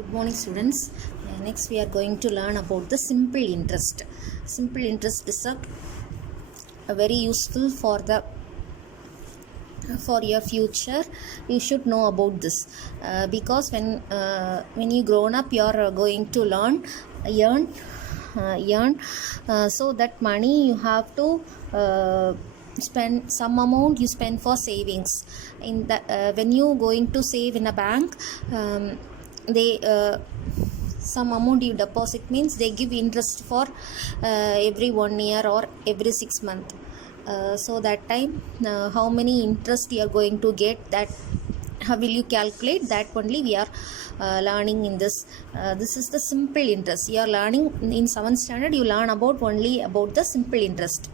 Good morning, students. Next we are going to learn about the simple interest. Simple interest is a very useful for your future. You should know about this because when you grown up, you are going to earn so that money you have to spend some amount. You spend for savings in that when you going to save in a bank. They some amount you deposit means they give interest for every 1 year or every 6 months. So that time how many interest you are going to get, that how will you calculate, that only we are learning in this. This is the simple interest you are learning in 7th standard. You learn only about the simple interest.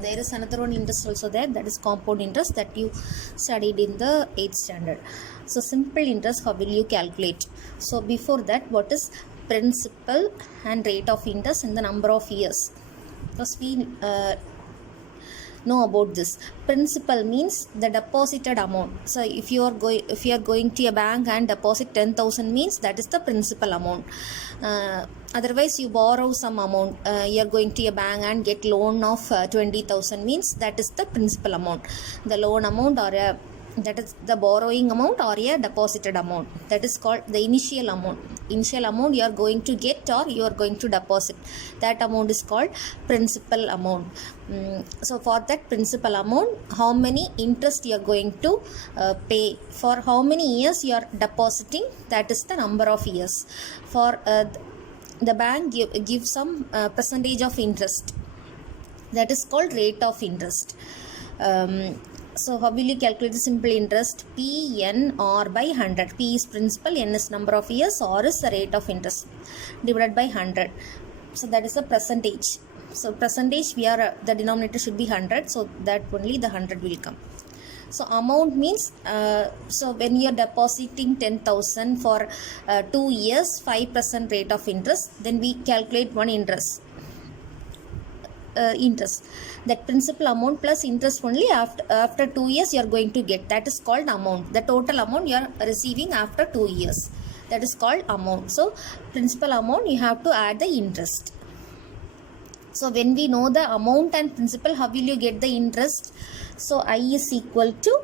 There is another one interest also there, that is compound interest, that you studied in the 8th standard. So simple interest, how will you calculate? So before that, what is principal and rate of interest in the number of years? Because we know about this. Principal means the deposited amount. So if you are going to a bank and deposit 10,000 means that is the principal amount. Otherwise you borrow some amount, you are going to a bank and get loan of 20,000 means that is the principal amount. The loan amount or that is the borrowing amount or a deposited amount, that is called the initial amount. Initial amount you are going to get or you are going to deposit, that amount is called principal amount. So for that principal amount, how many interest you are going to pay, for how many years you are depositing, that is the number of years. For the bank give some percentage of interest, that is called rate of interest. So how will you calculate the simple interest? P N R by 100. P is principal, N is number of years, R is the rate of interest divided by 100. So that is the percentage. So percentage, we are the denominator should be 100, so that only the 100 will come. So amount means, so when you are depositing 10,000 for 2 years, 5% rate of interest, then we calculate one interest. That principal amount plus interest only after 2 years you are going to get, that is called amount. The total amount you are receiving after 2 years, that is called amount. So principal amount, you have to add the interest. So when we know the amount and principal, how will you get the interest? So I is equal to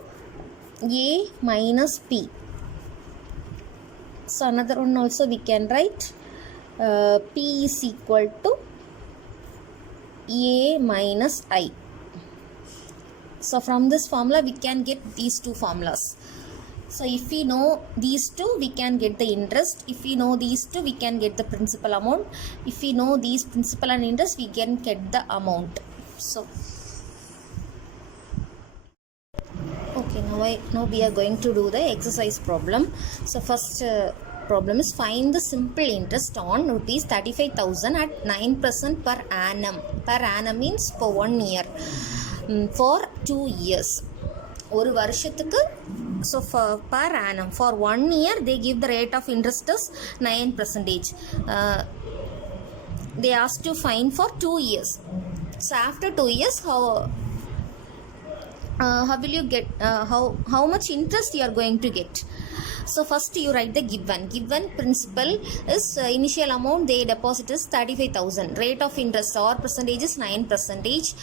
A minus P. So another one also we can write P is equal to A minus I. So from this formula we can get these two formulas. So if we know these two, we can get the interest. If we know these two, we can get the principal amount. If we know these principal and interest, we can get the amount. So okay, now we are going to do the exercise problem. So first problem is find the simple interest on rupees 35,000 at 9% per annum. Per annum means for 1 year, for 2 years. ஒரு வருஷத்துக்கு, so for per annum for 1 year they give the rate of interest as 9%. They asked to find for 2 years. So after 2 years, how will you get how much interest you are going to get? So first you write the given principal is initial amount they deposit is 35,000, rate of interest or percentage is 9%,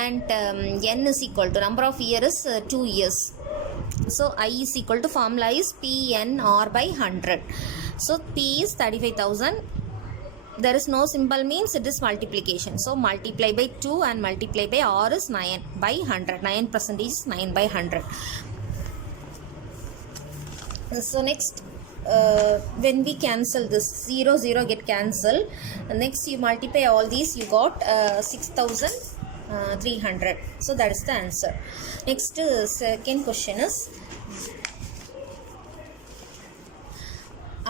and N is equal to number of years is 2 years. So I is equal to formula is PNR by 100. So P is 35,000. There is no symbol means it is multiplication. So multiply by 2 and multiply by R is 9 by 100. 9% is 9 by 100. So next when we cancel this, 0 0 get cancelled. Next you multiply all these, you got 6,300. So that is the answer. Next second question is,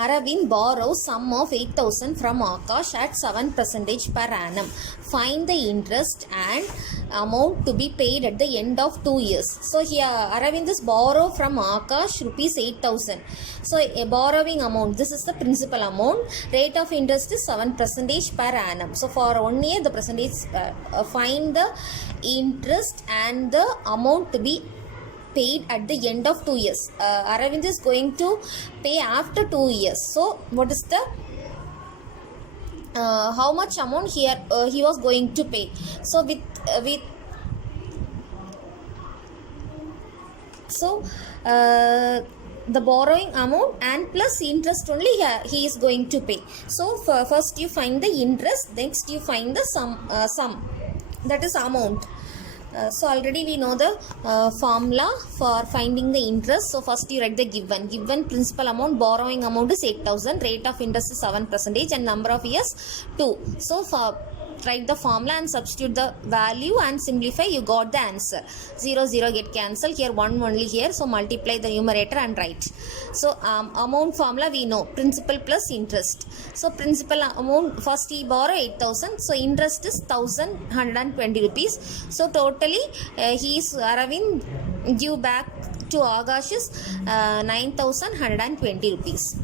Aravind borrows sum of 8,000 from Akash at 7% per annum. Find the interest and amount to be paid at the end of 2 years. So here Aravind is borrow from Akash rupees 8,000. So a borrowing amount, this is the principal amount. Rate of interest is 7% per annum. So for 1 year the percentage, find the interest and the amount to be paid at the end of 2 years. Aravind is going to pay after 2 years. So what is the how much amount here he was going to pay? So the borrowing amount and plus interest only he is going to pay. So first you find the interest, next you find the sum, that is amount. So already we know the formula for finding the interest. So first you write the given principal amount, borrowing amount is 8,000, rate of interest is 7% and number of years 2. So for write the formula and substitute the value and simplify, you got the answer. 0 0 get cancelled, here 1 only here, so multiply the numerator and write. So amount formula we know, principal plus interest. So principal amount, first he borrow 8,000, so interest is 1,120 rupees. So totally he is Aravind give back to Akash is 9,120 rupees.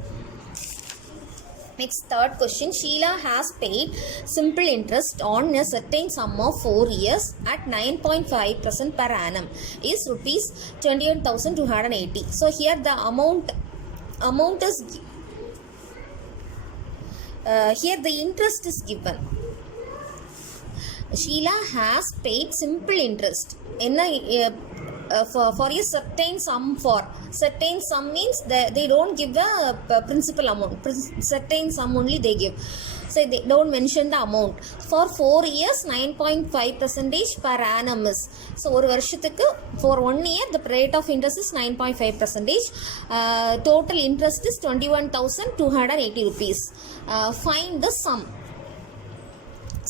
Next, third question. Sheila has paid simple interest on a certain sum of 4 years at 9.5% per annum is rupees 21,280. So here the amount is here the interest is given. Sheila has paid simple interest in for a certain sum. For certain sum means they don't give the principal amount, certain sum only they give, so they don't mention the amount. For 4 years 9.5% per annum is, so ஒரு வருஷத்துக்கு for 1 year the rate of interest is 9.5%. Total interest is 21,280 rupees. Find the sum.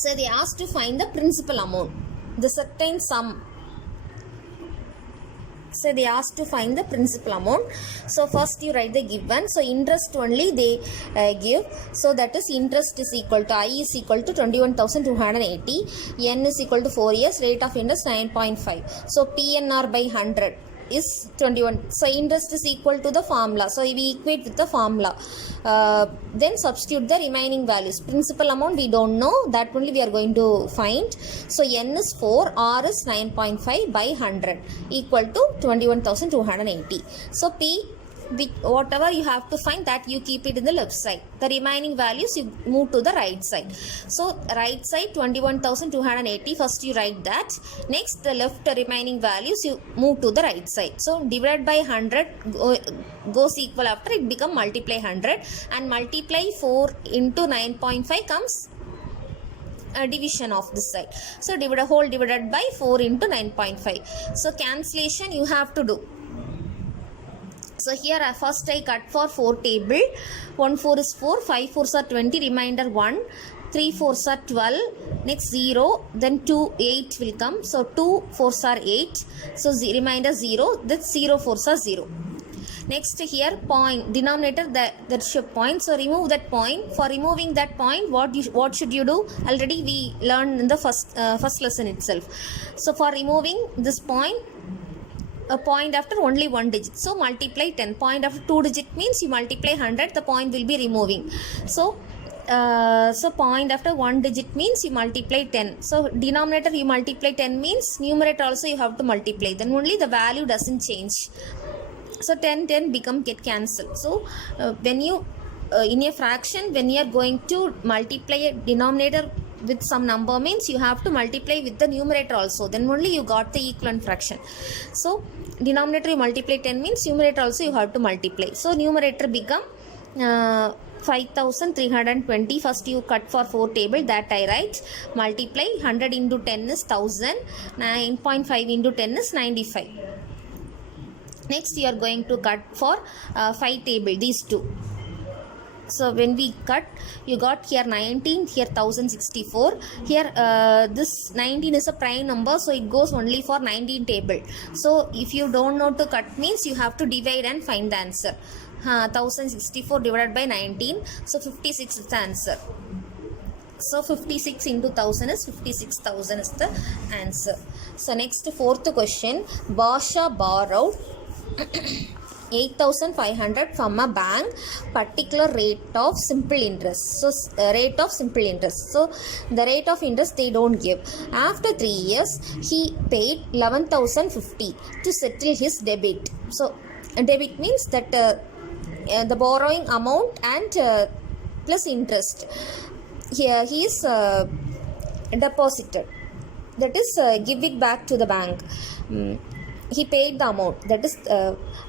So they asked to find the principal amount, the certain sum. So they asked to find the principal amount. So first you write the given. So interest only they give. So that is interest is equal to I is equal to 21,280. N is equal to 4 years. Rate of interest 9.5. So PNR by 100 is 21. So interest is equal to the formula. So we equate with the formula. Then substitute the remaining values. Principal amount we don't know, that only we are going to find. So N is 4, R is 9.5 by 100 equal to 21,280. So P, whatever you have to find, that you keep it in the left side. The remaining values you move to the right side. So right side 21,280, first you write that. Next the left remaining values you move to the right side. So divided by 100 goes equal, after it become multiply 100 and multiply 4 into 9.5 comes division of this side. So whole divided by 4 into 9.5. So cancellation you have to do. So here first I cut for 4 table. 1 4 is 4, 5 4s are 20, remainder 1, 3 4s are 12, next 0, then 2 8 will come. So 2 4s are 8, so remainder 0, this 0 4s are 0. Next here point, denominator that's your point, so remove that point. For removing that point, what should you do? Already we learned in the first lesson itself. So for removing this point, a point after only 1 digit, so multiply 10. Point after 2 digit means you multiply 100, the point will be removing. So point after 1 digit means you multiply 10. So denominator you multiply 10 means numerator also you have to multiply, then only the value doesn't change. So 10 get cancelled. So when you in a fraction, when you are going to multiply a denominator with some number means you have to multiply with the numerator also, then only you got the equivalent fraction. So denominator you multiply 10 means numerator also you have to multiply. So numerator become 5,320. First you cut for 4 table, that I write. Multiply 100 into 10 is 1000, 9.5 into 10 is 95. Next you are going to cut for 5 table, these two. So when we cut, you got here 19, here 1064. Here this 19 is a prime number, so it goes only for 19 table. So if you don't know to cut means you have to divide and find the answer. 1064 divided by 19, so 56 is the answer. So 56 into 1000 is 56,000 is the answer. So next fourth question, Basha borrowed 8,500 from a bank, particular rate of simple interest. So rate of simple interest. So the rate of interest they don't give. After 3 years, he paid 11,050 to settle his debit. So debit means that the borrowing amount and plus interest. Here he is deposited. That is give it back to the bank. He paid the amount, that is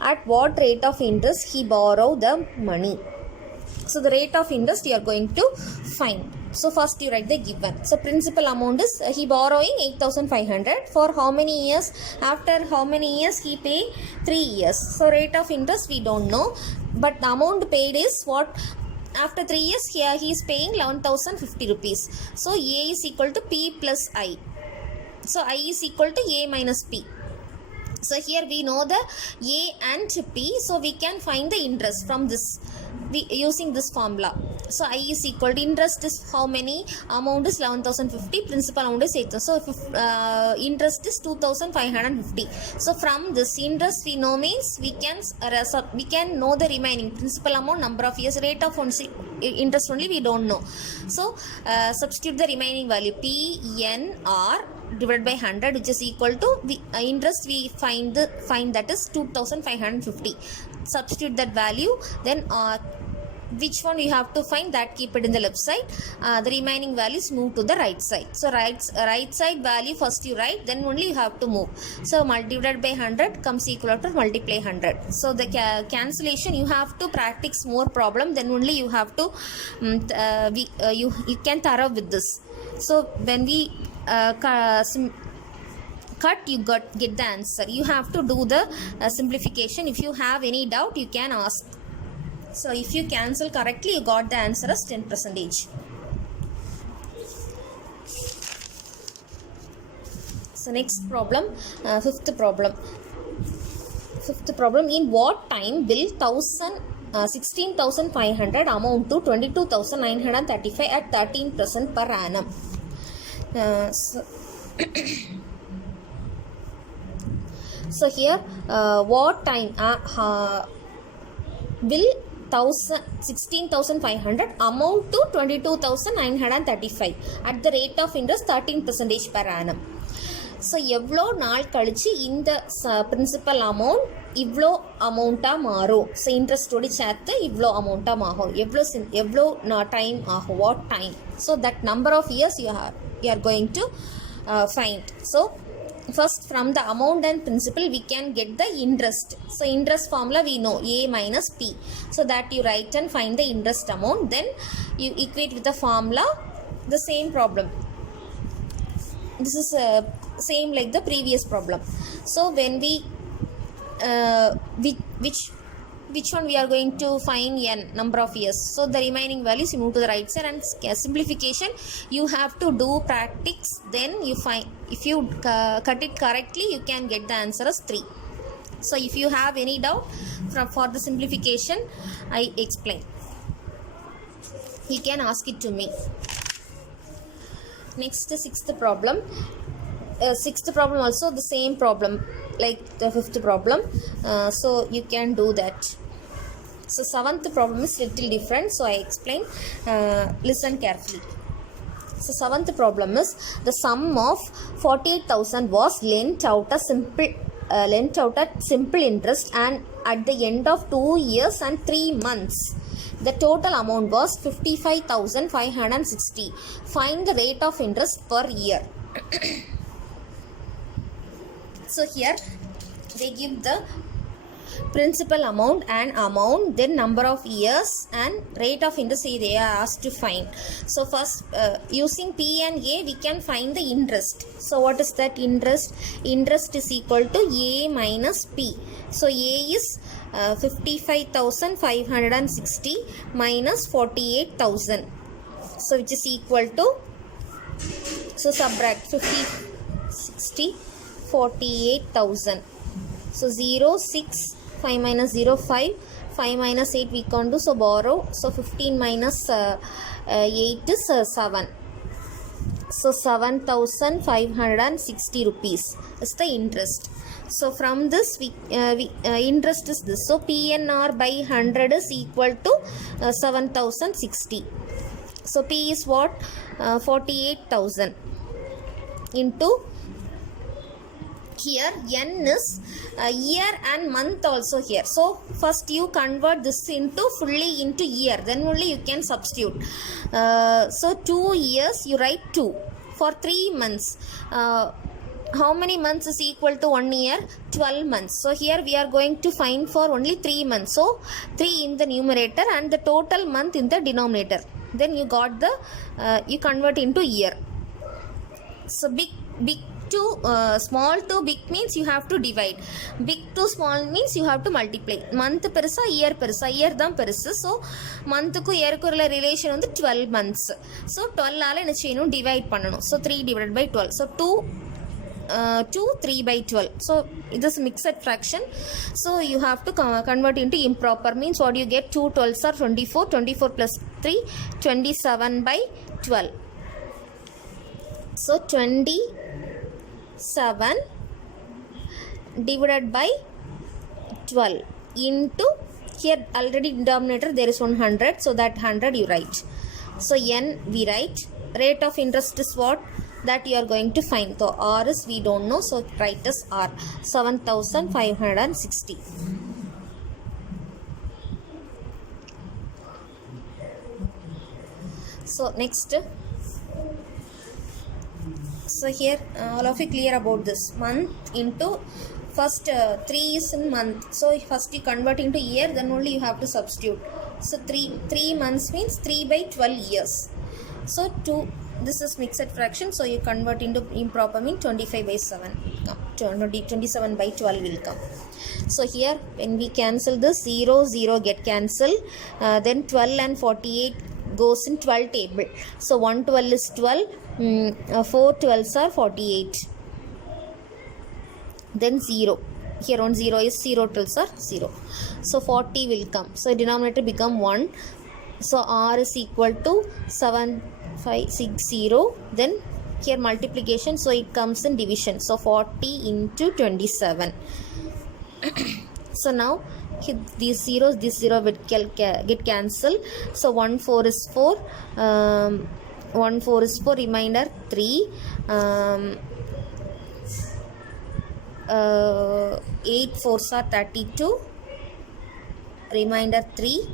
at what rate of interest he borrowed the money. So the rate of interest you are going to find. So first you write the given. So principal amount is he borrowing 8,500 for how many years? After how many years he pay? 3 years. So rate of interest we don't know, but the amount paid is what? After 3 years here he is paying 11,050 rupees. So A is equal to P plus I. So I is equal to A minus P. So here we know the A and P, so we can find the interest from this using this formula. So I is equal to interest is how many? Amount is 11,050, principal amount is 8,000. So interest is 2,550. So from this interest we know means we can know the remaining principal amount, number of years, rate of interest only we don't know. So substitute the remaining value PNR divided by 100, which is equal to interest we find that is 2,550. Substitute that value, then which one you have to find, that keep it in the left side. The remaining values move to the right side. So right side value first you write, then only you have to move. So divided by 100 comes equal to multiply 100. So the cancellation you have to practice more problem, then only you have to you can thorough with this. So when we cut, you get the answer. You have to do the simplification. If you have any doubt, you can ask. So if you cancel correctly, you got the answer as 10%. So next problem, fifth problem. In what time will 16,500 amount to 22,935 at 13% per annum? So here what time will 16,500 amount to 22,935 at the rate of interest 13% per annum. So எவ்வளோ நாள் கழிச்சு இந்த principal amount இவ்வளோ அமௌண்ட்டாக மாறும். So இன்ட்ரெஸ்டோடு சேர்த்து இவ்வளோ அமௌண்ட்டாக மாறும். எவ்வளோ டைம் ஆகும், what time. So that number of years you are going to find. So first from the amount and principal we can get the interest. So interest formula we know A minus P. So that you write and find the interest amount. Then you equate with the formula the same problem. This is same like the previous problem. So when we which one we are going to find n number of years. So the remaining values you move to the right side, and simplification you have to do practice. Then you find, if you cut it correctly, you can get the answer as 3. So if you have any doubt for the simplification, I explain. You can ask it to me. Next, sixth problem. Sixth problem also the same problem like the fifth problem. So you can do that. So seventh problem is little different, so I explain. Listen carefully. So seventh problem is the sum of 48,000 was lent out at simple interest, and at the end of 2 years and 3 months the total amount was 55,560. Find the rate of interest per year. So here they give the principal amount and amount, then number of years and rate of interest they are asked to find. So first using P and A we can find the interest. So what is that interest? Interest is equal to A minus P. So A is 55,560 minus 48,000. So which is equal to, so subtract 50, 60, 48,000. So 0, 6, 5 minus 0, 5, 5 minus 8 we can do, so borrow. So 15 minus 8 is 7. So 7,560 rupees is the interest. So from this interest is this. So PNR by 100 is equal to 7060. So P is what? 48,000 into, here N is year and month also here. So first you convert this into fully into year, then only you can substitute. So 2 years you write 2. For 3 months, how many months is equal to 1 year? 12 months. So here we are going to find for only 3 months. So 3 in the numerator and the total month in the denominator. Then you got the you convert into year. So big to small to big means you have to divide. Big to small means you have to multiply. Month பெருசா year பெருசா? year தான் பெருசு. So மந்த்துக்கும் இயருக்கு உள்ள relation வந்து 12 months. So 12 ஆல என்ன செய்யணும்? டிவைட் பண்ணணும். So 3 divided by 12. So 2 3 by 12. So it is mixed fraction. So you have to convert into improper. Means what you get? 2 12s are 24. 24 plus 3 27 by 12. So 27 divided by 12 into, here already denominator there is 100. So that 100 you write. So N we write. Rate of interest is what? That you are going to find. So R is we don't know, so write as R. 7560. So next, so here all of you clear about this. Month into, first 3 is in month, so first you convert into year, then only you have to substitute. So 3 months means 3 by 12 years. So 2, this is mixed fraction, so you convert into improper mean 25 by 7 come. 27 by 12 will come. So here when we cancel this, 0 0 get cancelled, then 12 and 48 goes in 12 table. So 1 12 is 12, 4 12s are 48, then 0. Here on 0 is 0 12s are 0. So 40 will come. So denominator become 1. So R is equal to 7560. Then here multiplication, so it comes in division. So 40 into 27. So now these zeros, this 0 will get cancelled. So 1 4 is 4, 1 4 is 4, remainder 3, 8 4s are 32, remainder 3,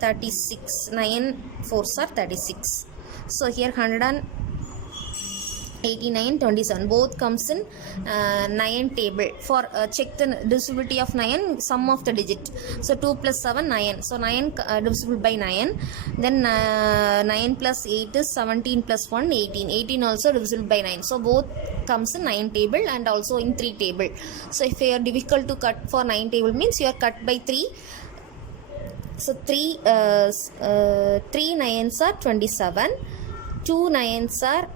36, 9 4s are 36. So here 189 27 both comes in 9 table. For check the divisibility of 9, sum of the digit. So 2 plus 7 9. So 9 divisible by 9. Then 9 plus 8 is 17 plus 1 18. 18 also divisible by 9. So both comes in 9 table and also in 3 table. So if you are difficult to cut for 9 table means you are cut by 3. So 3 9s are 27, 2 9s are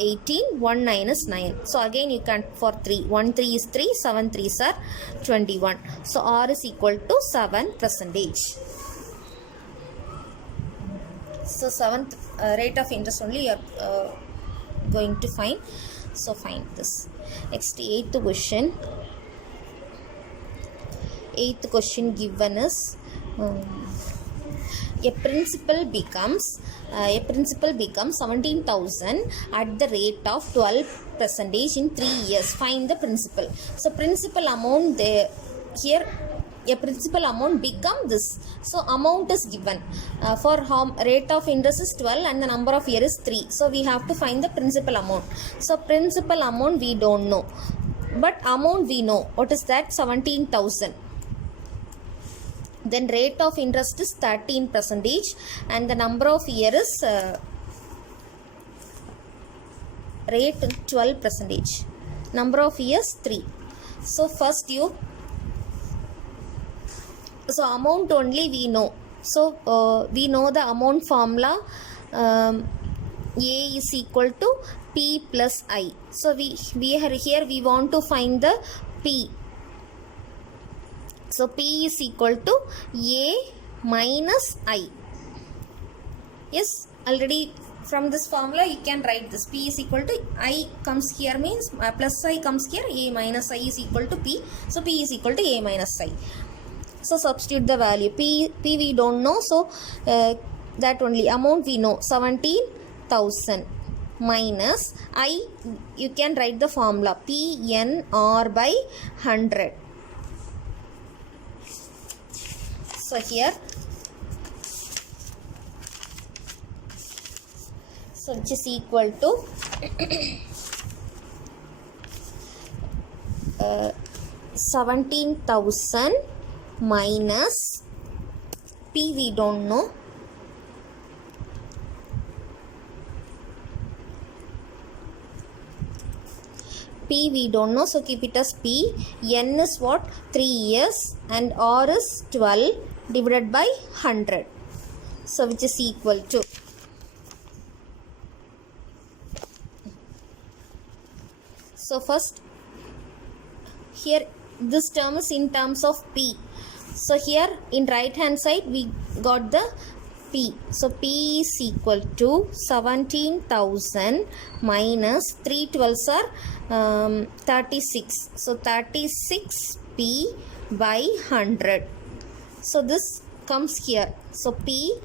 18, 1 9 is 9. So again you can for 3, 1 3 is 3, 7 3s are 21. So R is equal to 7%. So 7th rate of interest only you are going to find. So find this. Next 8th question. 8th question given is a principal becomes 17,000 at the rate of 12% in 3 years. Find the principal. So principal amount there, here a principal amount become this. So amount is given. For rate of interest is 12 and the number of year is 3. So we have to find the principal amount. So principal amount we don't know, but amount we know. What is that? 17,000. Then rate of interest is 13% and the number of year is rate 12%. Number of years 3. So first you, so amount only we know. So we know the amount formula. A is equal to P plus I. So we are here we want to find the P. So P is equal to A minus I. Yes, already from this formula you can write this. P is equal to I comes here means plus I comes here, A minus I is equal to P. So P is equal to A minus I. So substitute the value. P we don't know, so that only amount we know, 17,000 minus I, you can write the formula PNR by 100. So here, so which is equal to 17,000 minus P we don't know, P we don't know, so keep it as P. N is what? 3 years, and R is 12 divided by 100. So which is equal to, so first here this term is in terms of P. So here in right hand side we got the P. So P is equal to 17,000 minus 3 12s are 36. So 36P by 100. So this comes here. So P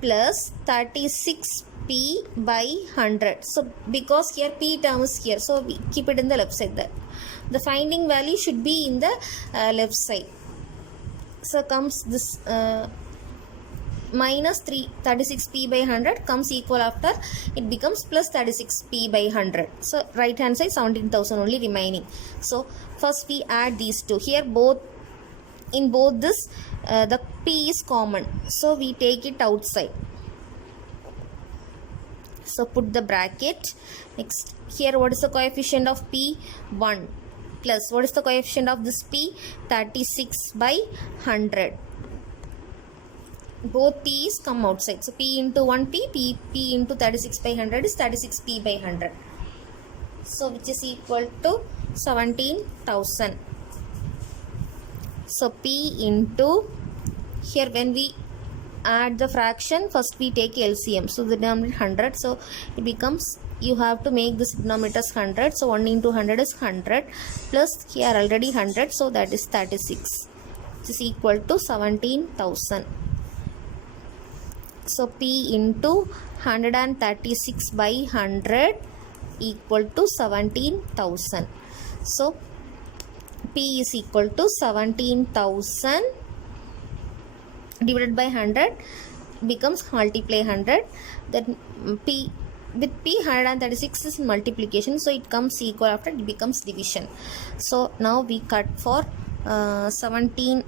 plus 36P by 100. So because here P term is here, so we keep it in the left side. The finding value should be in the left side. So comes this minus 36P by 100 comes equal after, it becomes plus 36P by 100. So right hand side 17,000 only remaining. So first we add these two. Here in both this the P is common, so we take it outside. So put the bracket. Next here, what is the coefficient of P? 1 plus what is the coefficient of this P? 36 by 100. Both P's come outside. So P into 1P, P into 36 by 100 is 36P by 100. So which is equal to 17,000. So P into, here when we add the fraction, first we take LCM. So the denominator 100. So it becomes, you have to make this denominator as 100. So 1 into 100 is 100 plus here already 100. So that is 36. Which is equal to 17,000. So P into 136 by 100 equal to 17,000. So P is equal to 17,000 divided by 100 becomes multiply 100. Then P with P 136 is multiplication, so it comes equal after, it becomes division. So now we cut for 17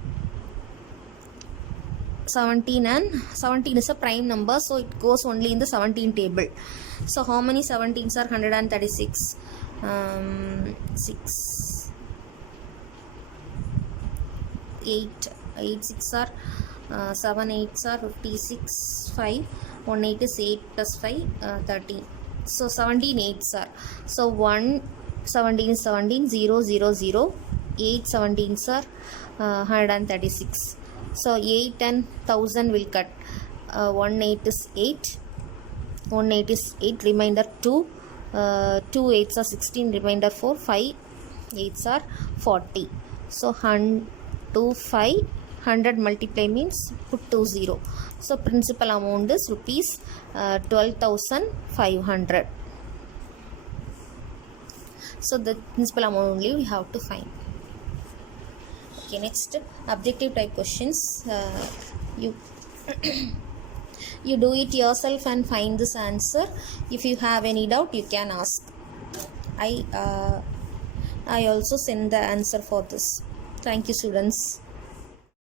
and 17 is a prime number, so it goes only in the 17 table. So how many 17s are 136? 6, 8, 8 6 are 7 8s are 56, 5, 1 8 is 8 plus 5, 13. So 17 8s are, so 1 17 is 17, 0 0 0, 8 17s are 136. So 8 and 1000 will cut. 1 8 is 8, 1 8 is 8, remainder 2, 2 8s are 16, remainder 4, 5 8s are 40. So 100 multiply means put 20. So principal amount is rupees 12,500. So the principal amount only we have to find. Okay, next objective type questions. You you do it yourself and find this answer. If you have any doubt, you can ask. I also send the answer for this. Thank you, students.